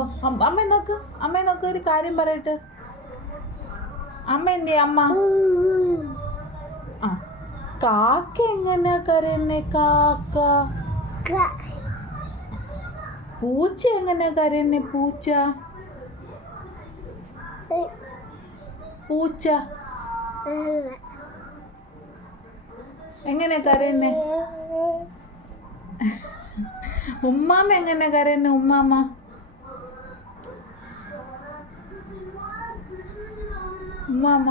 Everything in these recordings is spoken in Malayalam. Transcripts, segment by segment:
അമ്മ നോക്ക് അമ്മ നോക്ക് ഒരു കാര്യം പറയട്ടെ. അമ്മ എന്തി അമ്മ? ആ കാക്ക എങ്ങനെ കരയുന്നേ കാക്ക? പൂച്ച എങ്ങനെ കരയുന്നേ പൂച്ച? പൂച്ച? എങ്ങനെ കരയുന്നേ? ഉമ്മാമ എങ്ങനെ കരയുന്നേ ഉമ്മാമ ഉമ്മാമ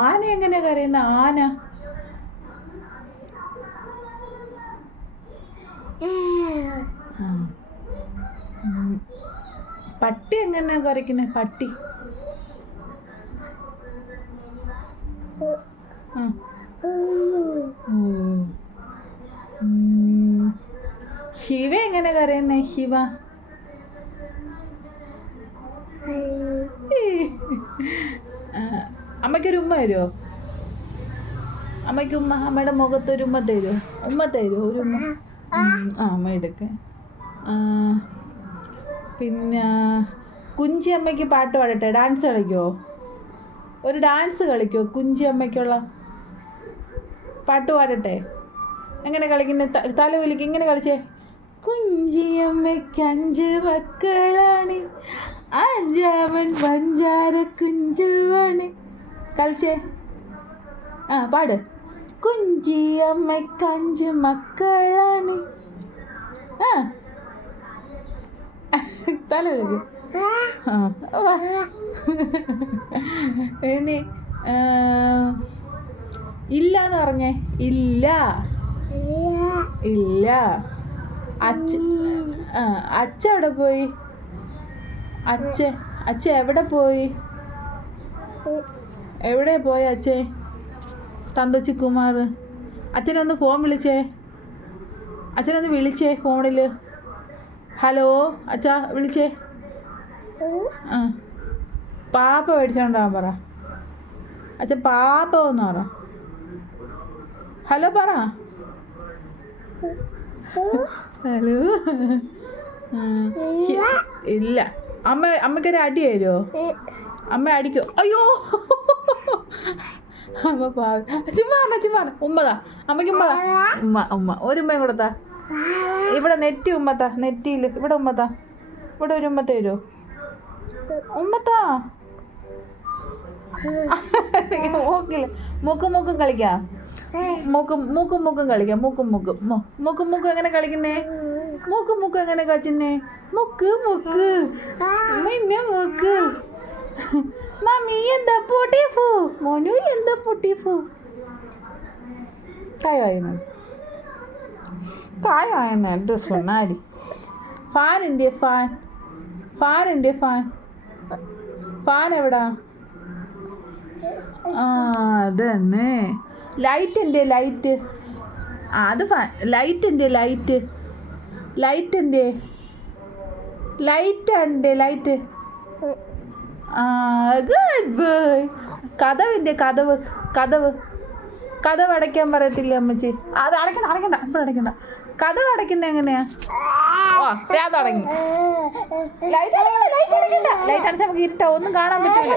ആന എങ്ങനെ കരയുന്ന? ആന. പട്ടി എങ്ങനെ കരയ്ക്കുന്നത് പട്ടി. ശിവ എങ്ങനെ കരയുന്നേ? ശിവ ആ, അമ്മയ്ക്കൊരു ഉമ്മ തരുമോ അമ്മയ്ക്ക് ഉമ്മ അമ്മയുടെ മുഖത്ത് ഒരു ഉമ്മ തരുമോ ഉമ്മ തരുമോ ഒരു ഉമ്മ? ആ അമ്മ എടുക്ക. പിന്നെ കുഞ്ചി അമ്മയ്ക്ക് പാട്ട് പാടട്ടെ? ഡാൻസ് കളിക്കുമോ ഒരു ഡാൻസ് കളിക്കുമോ കുഞ്ചി അമ്മയ്ക്കുള്ള പാട്ട് പാടട്ടെ? എങ്ങനെ കളിക്കുന്ന? തല വലിക്ക് ഇങ്ങനെ കളിച്ചേ? കുഞ്ചിയമ്മയ്ക്ക് അഞ്ച് മക്കളാണ്. അഞ്ചാമൻ വഞ്ചാര കുഞ്ചുവാണ് കളിച്ചേ. ആ പാട്. കുഞ്ചിയമ്മയ്ക്ക് അഞ്ച് മക്കളാണ്. ആ. തല. ഇനി ഇല്ല എന്ന് പറഞ്ഞേ. ഇല്ല. ഇല്ല. അച്ഛ ആ അച്ഛ എവിടെ പോയി? അച്ഛ അച്ഛ എവിടെ പോയി? എവിടെ പോയി അച്ഛേ? തന്തച്ചി കുമാർ. അച്ഛനൊന്ന് ഫോൺ വിളിച്ചേ. അച്ഛനൊന്ന് വിളിച്ചേ ഫോണിൽ ഹലോ അച്ഛാ വിളിച്ചേ. ആ പാപ്പ മേടിച്ചോണ്ടാവാൻ പറ. അച്ഛൻ പാപ്പ ഒന്ന് പറ. ഹലോ പറ. ഹലോ? ഇല്ല. അമ്മ അമ്മക്കൊരു അടി തരുമോ അമ്മ അടിക്കോ. അയ്യോ! അമ്മ പാവ. ചുമ്മാ ചുമ്മാണ ചുമ്മാ പറഞ്ഞ. ഉമ്മതാ അമ്മയ്ക്ക് ഉമ്മതാ ഉമ്മ ഉമ്മ. ഒരു ഉമ്മയും കൊടുത്താ ഇവിടെ നെറ്റി ഉമ്മത്താ നെറ്റിയിൽ. ഇവിടെ ഉമ്മത്താ ഇവിടെ ഒരു ഉമ്മത്ത തരുമോ ഉമ്മത്താ മൂക്കില്ല മൂക്കും മൂക്കും കളിക്കാം. മൂക്കും മൂക്കും മൂക്കും കളിക്കാം. മൂക്കും മൂക്കും. മൂക്കും മൂക്കും എങ്ങനെ കളിക്കുന്നേ? മൂക്കും മൂക്കും എങ്ങനെ കളിക്കുന്നേ? മുക്ക് മുക്ക്. മിന്ന മുക്ക്. മമ്മി എന്താ പൊട്ടിഫു മോനു എന്താ പൊട്ടിഫു കായവായിരുന്നു കായവായിരുന്നു എന്റെ സുണ്ണാരി ഫാൻ എന്തിയ ഫാൻ. ഫാൻ എന്തിയ ഫാൻ. ഫാൻ എവിടാ? ആ അതന്നെ. ലൈറ്റ് എന്തിയ ലൈറ്റ്. ആ അത് ഫാൻ. ലൈറ്റ് എന്തിയ ലൈറ്റ്. ലൈറ്റ് എന്തിയ ലൈറ്റ് ഉണ്ട് ലൈറ്റ് ആ ഗുഡ് കഥവ് കഥവ്. കഥവ് അടയ്ക്കാൻ പറയത്തില്ലേ അമ്മച്ചി? അത് അടയ്ക്കണ്ട അടയ്ക്കണ്ട ഇപ്പോൾ അടയ്ക്കണ്ട. കഥവ് അടയ്ക്കുന്ന എങ്ങനെയാ? ലൈറ്റ് ലൈറ്റ് ലൈറ്റ് നമുക്ക് ഒന്നും കാണാൻ പറ്റില്ല.